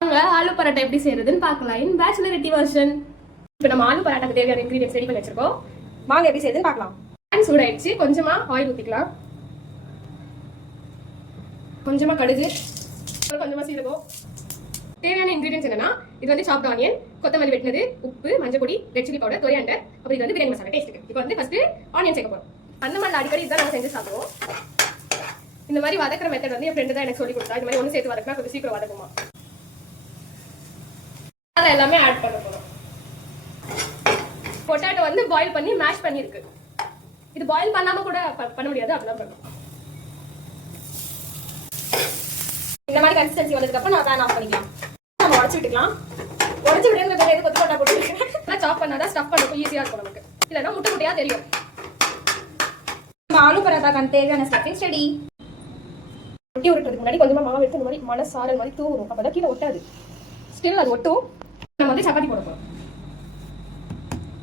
ஆலு பரோட்டா எப்படி செய்யறதுன்னு பார்க்கலாம் இன் பேச்சுலரிட்டி வெர்ஷன். இப்போ நம்ம ஆலு பரோட்டாக்கு தேவையான இன்கிரீடியன்ஸ் ரெடி பண்ணி வச்சிருக்கோம். வாங்க எப்படி செய்யுதுன்னு பார்க்கலாம். பேன் சூடாயிடுச்சு, கொஞ்சமா ஆயில் ஊற்றிக்கலாம். கொஞ்சமா கடுகு, கொஞ்சமா சீரகம். தேவையான இன்கிரீடியன்ஸ் என்னன்னா, இது வந்து சாப்ட் ஆனியன், கொத்தமல்லி வெட்டினது, உப்பு, மஞ்சள் பொடி, ரெட் சில்லி பவுடர், கொரியாண்டர், அப்புறம் இது வந்து பிரியாணி மசாலா டேஸ்ட்டுக்கு. இப்போ வந்து ஃபர்ஸ்ட் ஆனியன் சேர்க்க போறோம். அந்த மாதிரி அடிக்கடி இதுதான் நம்ம செஞ்சு சாப்பிடுவோம். இந்த மாதிரி வதக்குற மெத்தட் வந்து என் ஃப்ரெண்டு தான் எனக்கு சொல்லி கொடுத்தா. இந்த மாதிரி ஒன்று சேர்த்து வதக்கினா கொஞ்சம் சீக்கிரம் வதக்குமா. அதை எல்லாமே ஆட் பண்ண போறோம். பொட்டேட்டோ வந்து பாயில் பண்ணி மேஷ் பண்ணிருக்கு. இது பாயில் பண்ணாம கூட பண்ண முடியாது, அப்படிதான் பண்ணுவோம். இந்த மாதிரி கன்சிஸ்டன்சி வந்ததுக்கு அப்புறம் நான் பேன் ஆஃப் பண்ணிக்கலாம். நம்ம உடச்சு விட்டுக்கலாம். உடச்சு விடுறது எது கொத்து போட்டா போட்டு சாப் பண்ணாதான் ஸ்டஃப் பண்ண ஈஸியா இருக்கும் நமக்கு. இல்லைன்னா முட்டை முட்டையா தெரியும். ஆலு பரோட்டாக்கு தேவையான ஸ்டஃபிங் ரெடி. ரொட்டி உருட்டுறதுக்கு முன்னாடி கொஞ்சமா மாவு எடுத்து இந்த மாதிரி மலை சாரல் மாதிரி தூவும். அப்பதான் கீழே ஒட்டாது. ஸ்டில் அது ஒட்டும். நம்ம வந்து சப்பாத்தி போட போறோம்.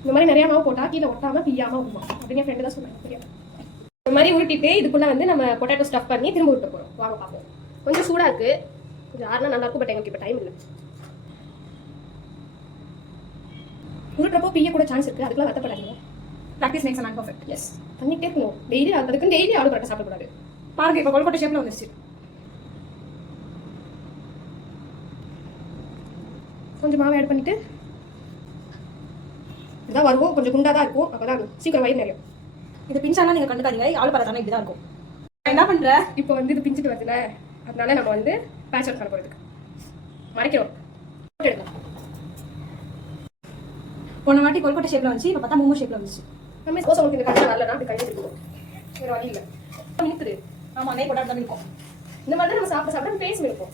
இந்த மாதிரி நிறைய மாவு போட்டா கீழே ஒட்டாம பிய்யாம வருமா அப்படின்னு ஃப்ரெண்டு தான் சொன்னாங்க. புரியாது. இந்த மாதிரி உருட்டிட்டு இதுக்குள்ள வந்து நம்ம பொட்டேட்டோ ஸ்டஃப் பண்ணி திரும்ப உருட்ட போறோம். வாங்க பார்ப்போம். கொஞ்சம் சூடா இருக்கு, கொஞ்சம் ஆறுனா நல்லா இருக்கும். பட் எங்களுக்கு இப்போ டைம் இல்லை. உருட்டுறப்போ பிய்ய கூட சான்ஸ் இருக்கு. அதுக்கெல்லாம் வருத்தப்படாதீங்க. Practice makes man perfect. Yes, பண்ணிட்டே இருக்கணும். டெய்லி அதுக்கு டெய்லி ஆலு பரோட்டா சாப்பிடக்கூடாது. பாருங்க, இப்போ கொல்கட்டை ஷேப்ல வந்துருச்சு. கொஞ்சம் மாவு ஆட் பண்ணிட்டு இதான் வருவோம். கொஞ்சம் குண்டா தான் இருக்கும். அப்பதான் சீக்கிரம் வயிறு நிறையும். இது பிஞ்சாலாம் நீங்க கண்டுக்காதீங்க. ஆலு பரோட்டா இப்படிதான் இருக்கும். என்ன பண்ற? இப்போ வந்து இது பிஞ்சிட்டு வருதுல, அதனால நம்ம வந்து பேட்ச் ஒர்க் பண்ண போறதுக்கு மறைக்கிறோம். எடுக்கலாம். போன வாட்டி கொல்கட்டை ஷேப்ல வந்துச்சு, இப்போ பார்த்தா மோமோ ஷேப்ல வந்துச்சு. நம்ம சோஸ் உங்களுக்கு இந்த கடையில் வரலன்னா அப்படி கையில் இருக்கும். வேற வழி இல்லை. நிற்குது. ஆமா, நெய் போட்டா தான் இருக்கும். இந்த மாதிரி நம்ம சாப்பிட பேசி இருக்கும்.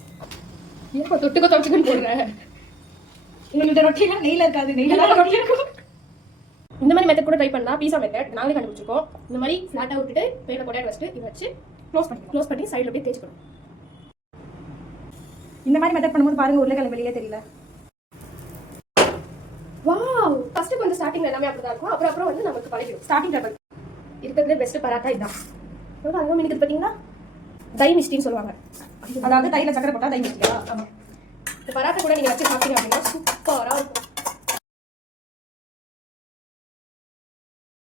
ஏன் தொட்டுக்கோ தொட்டுக்குன்னு போடுறேன். இந்த ரொட்டிலாம் நெய்ல இருக்காது, நெய்ல ரொட்டி இருக்கும். இந்த மாதிரி மெத்தட் கூட ட்ரை பண்ணலாம். பீஸா மெத்தட் நாங்களே கண்டுபிடிச்சிருக்கோம். இந்த மாதிரி ஃபிளாட்டா விட்டுட்டு பேரில் பொட்டேட்டோ வச்சுட்டு இதை வச்சு க்ளோஸ் பண்ணி சைடில் அப்படியே தேய்ச்சிக்கணும். இந்த மாதிரி மெத்தட் பண்ணும்போது பாருங்க, உருளைக்கிழங்கு வெளியே தெரியல. வாவ், ஃபர்ஸ்ட் கொஞ்சம் ஸ்டார்டிங்ல எல்லாமே அப்படிதான் இருக்கும். அப்புறம் வந்து நமக்கு பழகிடும். ஸ்டார்டிங் ட்ரபிள் இருக்கிறதுல பெஸ்ட் பராட்டா இதுதான். அதுவும் இன்னைக்கு பார்த்தீங்கன்னா தை மிஸ்டின்னு சொல்லுவாங்க. அதாவது தைல சக்கரை போட்டா தை மிஸ்டியா? ஆமா. இந்த பராட்டா கூட நீங்க வச்சு சாப்பிட்டீங்க அப்படின்னா சூப்பரா இருக்கும்.